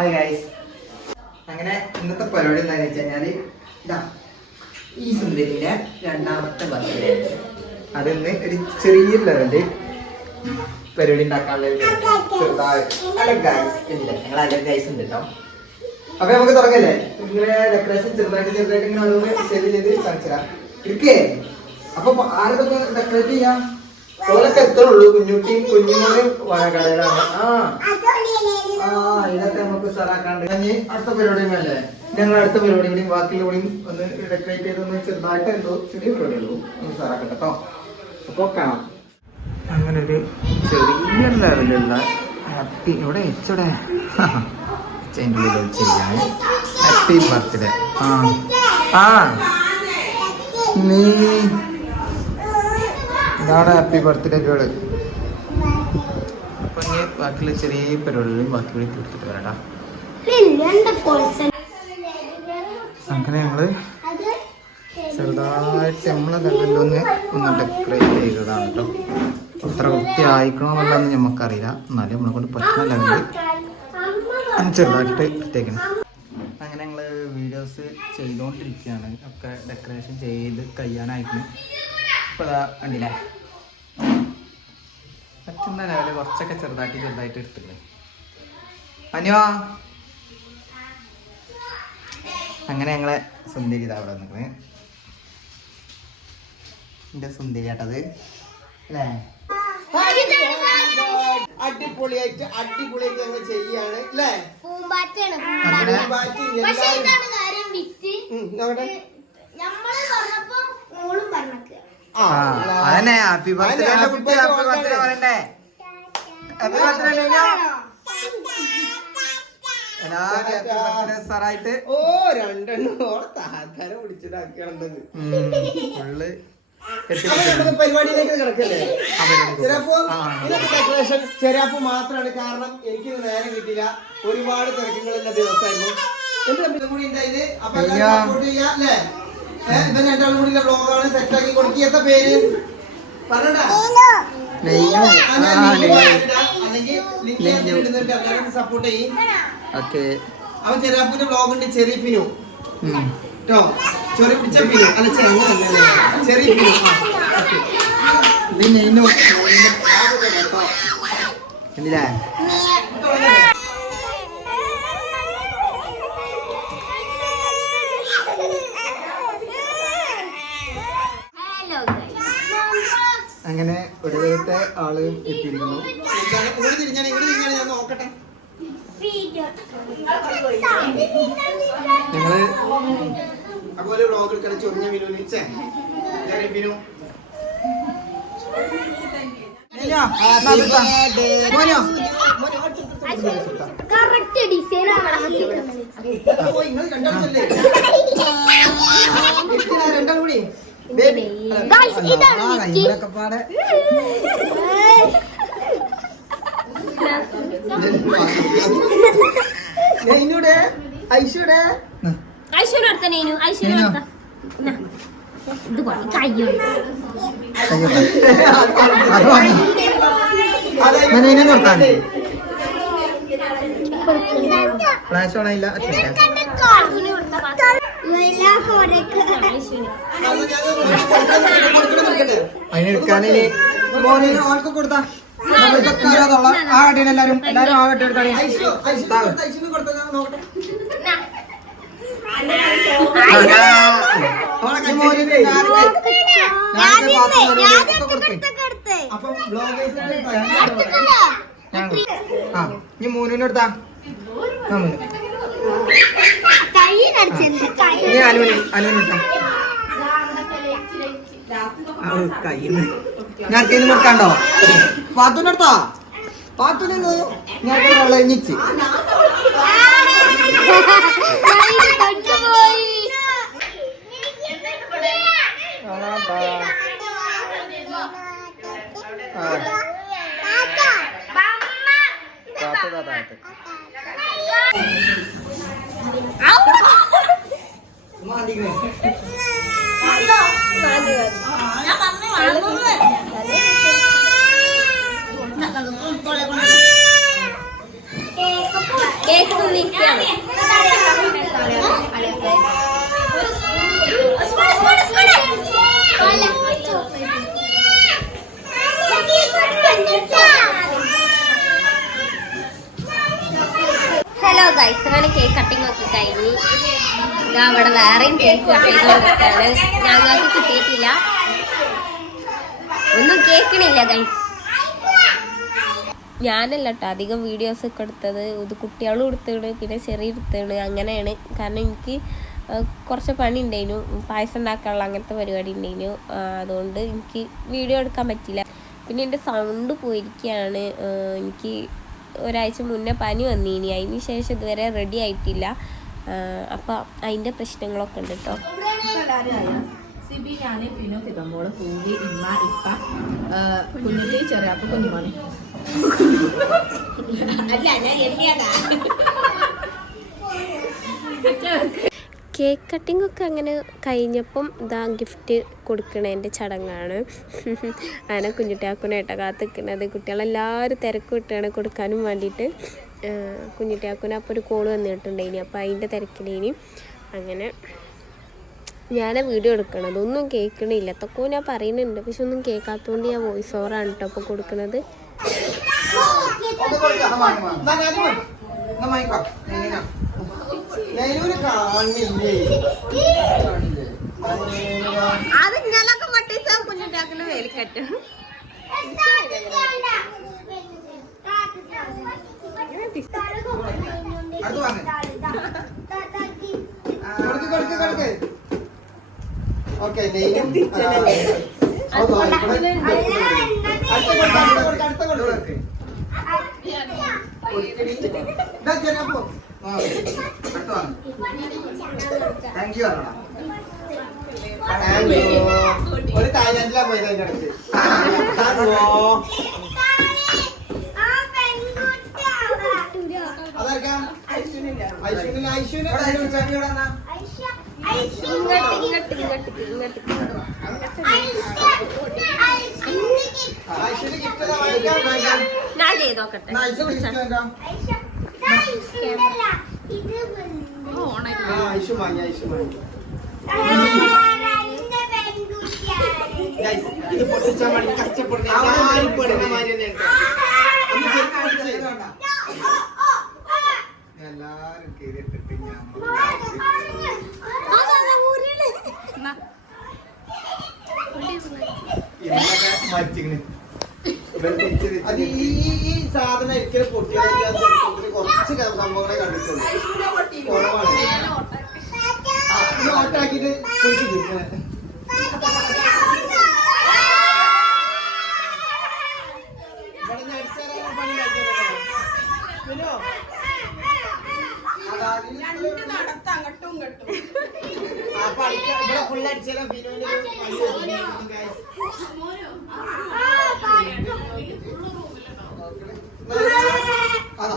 Hi guys അങ്ങനെ ഇന്നത്തെ പരിപാടി എന്താണെന്ന് വെച്ച് കഴിഞ്ഞാൽ ഇതാ ഈ സുന്ദരിന്റെ രണ്ടാമത്തെ ബർത്ത്ഡേ അതിന്ന് ഒരു ചെറിയ ലെവലിൽ പരിപാടി ഉണ്ടാക്കാനുള്ള ചെറുതായി ഗൈസ് ഇല്ല. ഞങ്ങൾ അല്ല ഗൈസ് ഉണ്ട് കേട്ടോ അപ്പൊ നമുക്ക് തുടങ്ങല്ലേ? ഇങ്ങനെ ഡെക്കറേഷൻ ചെറുതായിട്ട് ചെറുതായിട്ട് ഇങ്ങനെ ഓരോന്ന് ചെയ്ത് ചെയ്ത് കാണിച്ചുതരാം. ഇരിക്കേ? അപ്പൊ ആരൊക്കെ ഡെക്കറേറ്റ് ചെയ്യാം? ഓരൊക്കെ ഉള്ളൂ? കുഞ്ഞുട്ടിയും കുഞ്ഞുമോനും കടയിലാണ് ആ. ഇതൊക്കെ നമുക്ക് സാറാക്കാണ്ട് അടുത്ത പരിപാടിയും അല്ലേ? ഞങ്ങൾ അടുത്ത പരിപാടി കൂടിയും ബാക്കിയുള്ള ഒന്ന് ഡെക്കറേറ്റ് ചെയ്തൊന്ന് ചെറുതായിട്ട് എന്തോ ചെറിയ പരിപാടിയുള്ളൂ ഒന്ന് സാറാക്കട്ടെ കേട്ടോ അപ്പോൾ കാണാം. അങ്ങനെ ഒരു ചെറിയ ലെവലുള്ള ഹാപ്പി ഇവിടെ എച്ചോടെ? ചേന്റെ ഉള്ളിൽ ചെയ്യാൻ ഹാപ്പി ബർത്ത്ഡേ ആ. ആ. നീ ഇതാണ് ഹാപ്പി ബർത്ത്ഡേ ഗേൾ അപ്പൊ ഇനി ബാക്കിയുള്ള ചെറിയ പരിപാടികളും ബാക്കി വിളിക്ക് എടുത്തിട്ട് വരടാ. അങ്ങനെ ഞങ്ങൾ ചെറുതായിട്ട് നമ്മളെ തലയിലൊന്ന് ഒന്ന് ഡെക്കറേറ്റ് ചെയ്തതാണ് കേട്ടോ അത്ര വൃത്തിയായിക്കണമെന്നുള്ളതെന്ന് നമുക്കറിയില്ല എന്നാലും നമ്മളെ കൊണ്ട് പറ്റുന്നില്ലെങ്കിൽ ചെറുതായിട്ട് ഇട്ടേക്കണം അങ്ങനെ ഞങ്ങൾ വീഡിയോസ് ചെയ്തുകൊണ്ടിരിക്കുകയാണ് ഒക്കെ ഡെക്കറേഷൻ ചെയ്ത് കഴിയാനായിട്ട് ഇപ്പോൾ കണ്ടില്ലേ? പറ്റുന്ന ലെവൽ കുറച്ചൊക്കെ ചെറുതായിട്ട് ചെറുതായിട്ട് എടുത്തില്ലേ അനുവാ. അങ്ങനെ ഞങ്ങളെ സുന്ദരി ഇതാ അവിടെ നിൽക്കുന്നത് എന്റെ സുന്ദരി ആട്ടത് അല്ലേ? അടിപൊളിയായിട്ട് അടിപൊളിയായിട്ട് ഞങ്ങൾ ചെയ്യാണ് അല്ലേ? പൂമ്പാറ്റയാണ് പൂമ്പാറ്റ. പക്ഷെ ഇതാണ് കാര്യം വിറ്റ്. നോക്കട്ടെ. നമ്മൾ പറഞ്ഞപ്പോ മോളും പറഞ്ഞക്ക് ആ, അതന്നെ. ഹാപ്പി ബർത്ത്ഡേ കുട്ടി ഹാപ്പി ബർത്ത്ഡേ. പറയണ്ടേ? ഹാപ്പി ബർത്ത്ഡേ ബർത്ത്ഡേ സാറായിട്ട്. ഓ താത്താരെ ഫുള്ള് പരിപാടിയിലേക്ക് കിടക്കല്ലേ? ചിലപ്പോ ഇതൊക്കെ ഡെക്കറേഷൻ ചെറിയപ്പോ മാത്രമാണ്. കാരണം എനിക്ക് നേരം കിട്ടില്ല ഒരുപാട് തിരക്കുകൾ എന്റെ ദിവസമായിരുന്നു. എന്റെ കൂടി ഉണ്ടായിരുന്നു അപ്പൊ. അല്ലേ? ഇവൻ രണ്ടാളും കൂടി ബ്ലോഗാണ് സെറ്റ് ആക്കി കൊടുക്കുക എത്ര പേര്? പറഞ്ഞടാ. സപ്പോർട്ട് ചെയ്യും. ഓക്കെ. അവൻ ചെറിയാപ്പൂന്റെ ബ്ലോഗ് ഉണ്ട് ചെറിയ പിനു. കേട്ടോ ചെറിയ ഫിനു അല്ല ചെ- അങ്ങനല്ല അല്ലേ? ചെറിയ പിനു. ആ, okay. ഇത് നെയ്യും. എന്തിനാ? അങ്ങനെ ഒടുവിലത്തെ ആൾ എത്തിയിരിക്കുന്നു ഞങ്ങൾ അതുപോലെ കറക്റ്റ് ഡിസൈൻ രണ്ടാളും കൂടി? നൈനൂടെ ഐഷൂടെ ഐശ്വര്യ അടുത്ത നേനു. ഐശ്വര്യ നാ. ഇത് ഇതിനെ നിർത്താൻ ഫ്ലാഷ് ഓണായില്ല. അതിനെടുക്കാനേ മോനെ ഓനക്ക് കൊടുത്താ. നമ്മൾക്ക് ഇരുപതുള്ള ആ കട്ടിയിൽ എല്ലാരും ആ കട്ടി ഞാൻ അപ്പൊ ബ്ലോഗേഴ്സിന്റെ ആ നീ മൂന്നിന് എടുത്താ ആ, മൂന്ന്. നീ അനുവിന് അനുവിന് എടുത്താ? ഞാൻ കയ്യിൽ കൊടുക്കാണ്ടോ പാത്തുന്റെ അടുത്താ പാത്തുന് ഞാൻ വെള്ളം എണ്ണിച്ച് കേക്ക് കേക്ക് കട്ടിംഗ് ഒക്കെ കഴിഞ്ഞ് ഇതാ അവിടെ വേറെയും കേക്ക് കട്ട് ചെയ്തുകൊണ്ടിരിക്കുകയാണ് ഞങ്ങൾക്ക് കിട്ടിയിട്ടില്ല. ഒന്നും കേൾക്കണില്ല ഗൈസ് ഞാനല്ല കേട്ടോ അധികം വീഡിയോസ് ഒക്കെ എടുത്തത്. ഇത് കുട്ടികളും എടുത്തേണ് പിന്നെ ചെറിയ എടുത്തേണ് അങ്ങനെയാണ്. കാരണം എനിക്ക് കുറച്ച് പണി ഉണ്ടായിരുന്നു പായസം ഉണ്ടാക്കാനുള്ള അങ്ങനത്തെ പരിപാടി ഉണ്ടായിരുന്നു. അതുകൊണ്ട് എനിക്ക് വീഡിയോ എടുക്കാൻ പറ്റില്ല പിന്നെ എന്റെ സൗണ്ട് പോയിരിക്കുകയാണ്. എനിക്ക് ഒരാഴ്ച മുന്നേ പനി വന്നിനി. അതിന് ശേഷം ഇതുവരെ റെഡി ആയിട്ടില്ല. അപ്പം അതിന്റെ പ്രശ്നങ്ങളൊക്കെ ഉണ്ട് കേട്ടോ സിബി ഞാൻ പിന്നെ ഫിതമ്പോൾ പൂവി ഇമ്മ ഇപ്പ കുഞ്ഞുട്ടി ചെറിയാപ്പ കുഞ്ഞുമോനെ. അല്ല ഞാൻ എണ്ണിയതാ കേക്ക് കട്ടിംഗ് ഒക്കെ അങ്ങനെ കഴിഞ്ഞപ്പം ഇതാ ഗിഫ്റ്റ് കൊടുക്കണതിന്റെ ചടങ്ങാണ്. അങ്ങനെ കുഞ്ഞുട്ടിയാക്കുനായിട്ടാണ് കാത്ത് നിൽക്കുന്നത് കുട്ടികളെല്ലാവരും തിരക്ക് വിട്ടാണ് കൊടുക്കാനും വേണ്ടിയിട്ട്. കുഞ്ഞിട്ടാക്കുന അപ്പോൾ ഒരു കോൾ വന്നിട്ടുണ്ടായിനി. അപ്പോൾ അതിന്റെ തിരക്കിലേനി. അങ്ങനെ ഞാൻ വീഡിയോ എടുക്കണത്. ഒന്നും കേൾക്കണില്ല. തൊക്കെ ഞാൻ പറയുന്നുണ്ട്. പക്ഷെ ഒന്നും കേൾക്കാത്തതുകൊണ്ട് ഞാൻ വോയിസ് ഓവറാണ് കേട്ടോ അപ്പോൾ കൊടുക്കണത്. ഒന്ന് കൊടുക്കാം. നൈനൂന് കാണില്ലേ? അത് ഇന്നലൊക്കെ പൊട്ടിച്ച കുഞ്ഞുട്ടാക്കിന് വേലിക്കറ്റും ഓക്കെ. അടുത്ത കൊടുക്ക്, താങ്ക് യു പറഞ്ഞോടാ. Thank you. ഒരു തായ്ലാൻഡിലാ പോയത് അതിന്റെ അടുത്ത് അതാർക്കാം ഐശ്വര്യ ഐശ്വര്യ ഇവിടെ ആരും വിളിച്ചാ? നീ ഇവിടെ വന്നാ? ഇങ്ങോട്ട് ഇങ്ങോട്ട് ഇങ്ങോട്ട് ഇങ്ങോട്ട് ആ, ഐശ്വര്യ gift ഇതാ വാങ്ങിക്കാം, വാങ്ങിക്കാം. ഞാൻ ചെയ്ത് ഇത് പൊട്ടിച്ചാൽ മതി കഷ്ടപ്പെടുന്ന ആരും പെടുന്ന മാതിരി തന്നെ ഉണ്ട്. ഒന്ന് ശരിക്കും പൊട്ടിച്ചേ. എല്ലാവരും കേറിയിട്ടിട്ട് ഞാൻ ഇന്നൊക്കെ മരിച്ചിക്കണ്. ഇവൻ തിരിച്ച് തിരിച്ച് അത് ഈ ഈ- ഈ സാധനം ഒരിക്കലും പൊട്ടിയാൽ കുറച്ച് സംഭവങ്ങളെ കണ്ടിട്ടുള്ളൂ കുറവാണ് ആ, ഇത് ഓട്ടാക്കിയിട്ട് കുടിച്ചിട്ട് ഇവിടെ നിന്ന് അടിച്ചാലാണ് പണി ഉണ്ടാക്കിയത്. പിന്നോ? അതാ, അപ്പൊ അടിക്ക- ഇവിടെ full അടിച്ചാലും ബിനുവിന് ഒരു പണി കൊടുക്കും, guys. അതാ.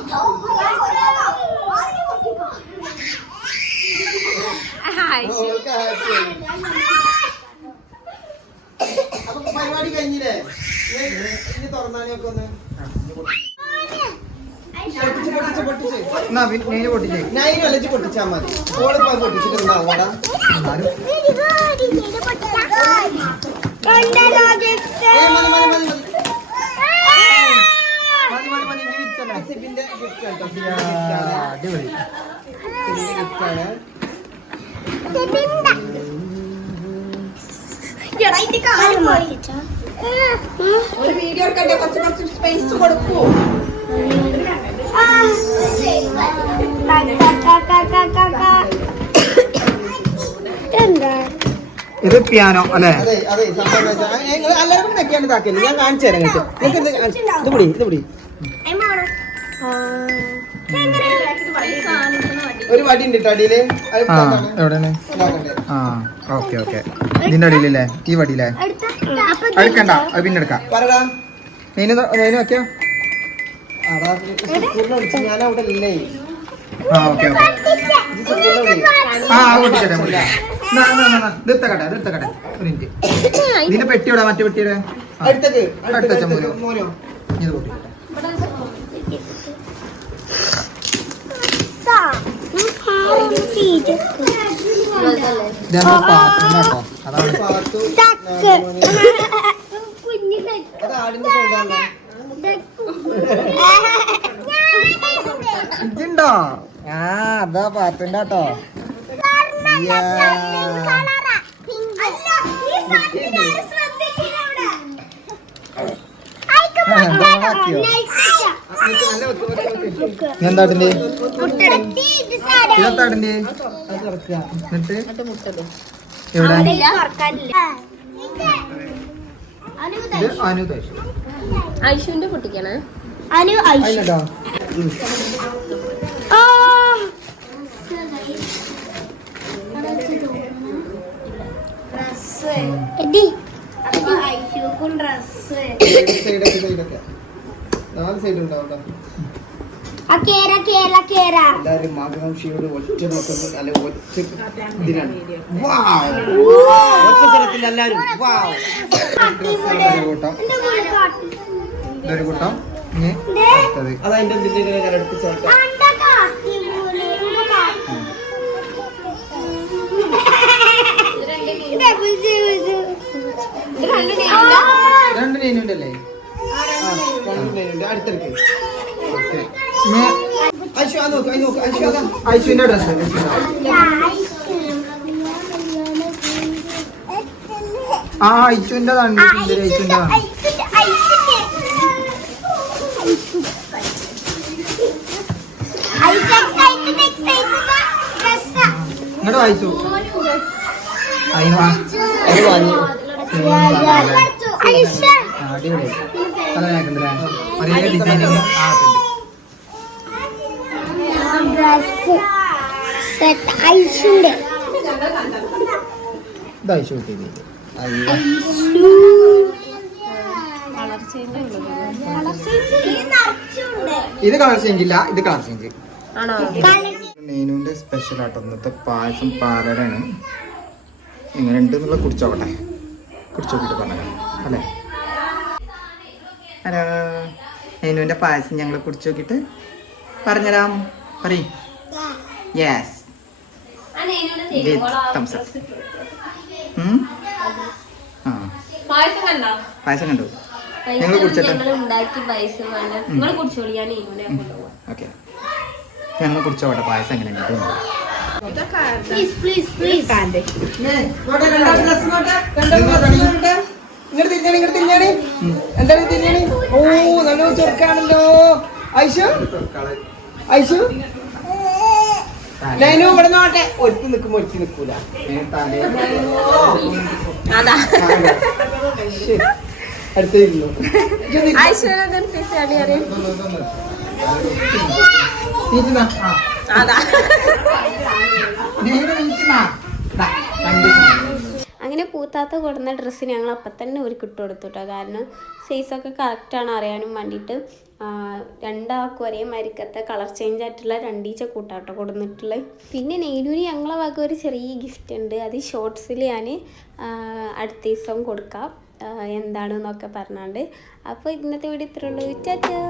ഓൾക്ക് happy ആയി. അപ്പൊ പരിപാടി കഴിഞ്ഞില്ലേ ഇനി തുറന്നാനൊക്കെ ഒന്ന് പൊട്ടിച്ച്. പൊട്ടിച്ച് മതി ഓളിപ്പോ പൊട്ടിച്ചിട്ടുണ്ടാവും അവിടെ ഏ മതി മതി മതി മതി മതി മതി മതി ഇനി വിരിച്ചല്ലേ സിബിന്റെ ഗിഫ്റ്റ് കേട്ടോ സിബിന്റെ ഗിഫ്റ്റ് ആണ് അടിപൊളി. ഒരു വീഡിയോ എടുക്കണ്ടേ? കുറച്ച് കുറച്ച് സ്പേസ് കൊടുക്കൂ. ഇത് പിയാനോ അല്ലേ? എല്ലാവർക്കും നെക്കിയാണ്ട് ഇതാക്കല്ലേ ഞാൻ കാണിച്ചു തരാം നിങ്ങൾക്ക് ഇത് പിടി ഇത് പിടി. ഒരു വടി ഉണ്ട് അടിയിൽ. ആ. എവിടെയാണ്? ആ ഓക്കെ ഓക്കെ. ഇതിന്റെ അടിയിലല്ലേ? ഈ വടിയില്ലേ? എടുക്കണ്ട അത് പിന്നെ എടുക്കാം. നെയ്ന് നെയ്ന് വെക്കോ? ആ ഓക്കെ ഓക്കെ. ആ പൊട്ടിച്ചേട്ടെ പൊട്ടിച്ചേ. ഇത് എടുത്തക്കട്ടെ ഒരു മിനിറ്റ്. ഇതിന്റെ പെട്ടി എവിടെ? മറ്റേ പെട്ടിയുടെ? അടുത്ത ചമ്മൂലോ. മോനോ. ഇത് പൊട്ടിക്കട്ടെ ഇത് നമ്മളെ പാത്രത്തിനാട്ടോ അതാണ് ഇതുണ്ടോ ആ അതാ പാത്തുണ്ട് കേട്ടോ നല്ല വെക്ക് വെക്ക് വെക്ക്. എന്താട്ടിന്റെ ഇതെത്താടിന്റെ അത് തുറക്കുക എന്നിട്ട് എവിടെ ഇത് അനു തേച്ചു ഐശുവിന്റെ പൊട്ടിക്കണേ അനു സൈഡൊക്കെ സൈഡൊക്കെ നാല് സൈഡ് ഉണ്ടാവും ആ കേര കേര കേര. എല്ലാവരും മാതൃവംശിയോട് ഒറ്റ നോക്കുന്നു അല്ലെ ഒറ്റ ഇതിനാണ് ഒറ്റ സ്ഥലത്തിൽ എല്ലാവരും. കൂട്ടം. ഇതൊരു അത് ചേർക്കാം രണ്ട് മീനുണ്ടല്ലേ ഐശുവിന്റെ ഡ്രസ് ആ ഐശുവിന്റെ തന്നെ ഐശുവിന്റെ ഇങ്ങോട്ട് വായിച്ചു അടിപൊളി ഒരേ ഡിസൈനിങ് ഇത് കളർ ചേഞ്ച് ഇല്ല. ഇത് കളർ ചേഞ്ച് ആണോ? നെയ്നുവിന്റെ സ്പെഷ്യൽ ആട്ടോ. ഇന്നത്തെ പായസം പാലടയാണ്. എങ്ങനെയുണ്ട് എന്നുള്ള കുടിച്ചോക്കട്ടെ. കുടിച്ചോക്കിട്ട് പറഞ്ഞു അല്ലേ? ഹലോ നെയ്നുവിന്റെ പായസം ഞങ്ങൾ കുടിച്ചു നോക്കിയിട്ട് പറഞ്ഞുതരാം. പറയ്. യെസ് തംസ് പായസം കണ്ടോ? ഞങ്ങൾ കുടിച്ചിട്ട്. ഓക്കെ. ഞങ്ങൾ കുടിച്ചോട്ടെ പായസം എങ്ങനെ ഉണ്ട് പ്ലീസ് പ്ലീസ് പ്ലീസ് ഇങ്ങോട്ട് തിരിഞ്ഞാണി ഇങ്ങോട്ട് തിരിഞ്ഞാണി. എന്താണ് തിരിഞ്ഞാണി ഓ നല്ല ചെറുക്കാണല്ലോ. ഐശു? ഐശു? നൈനു ഇവിടെ നോട്ടെ ഒരുത്തി നിൽക്കുമ്പോ ഒരുത്തി നിൽക്കൂല. അതാ. അടുത്തിരുന്നു ഐശ്വര്യ പൂത്താത്ത കൊടുന്ന ഡ്രസ്സ് ഞങ്ങൾ അപ്പം തന്നെ ഒരു കിട്ടു കൊടുത്തു കേട്ടോ കാരണം സൈസൊക്കെ കറക്റ്റാണ് അറിയാനും വേണ്ടിയിട്ട്. രണ്ടാൾക്ക് ഒരേ മരിക്കത്തെ കളർ ചേഞ്ച് ആയിട്ടുള്ള രണ്ടീച്ച കൂട്ടാട്ടോ കൊടുത്തിട്ടുള്ളത് പിന്നെ നെയ്ലൂരി ഞങ്ങളെ വക ഒരു ചെറിയ ഗിഫ്റ്റ് ഉണ്ട്. അത് ഷോർട്സിൽ ഞാൻ അടുത്ത ദിവസം കൊടുക്കാം. എന്താണെന്നൊക്കെ പറഞ്ഞാണ്ട്. അപ്പോൾ ഇന്നത്തെ വീഡിയോ ഇത്രയുള്ളൂ ചാറ്റാ.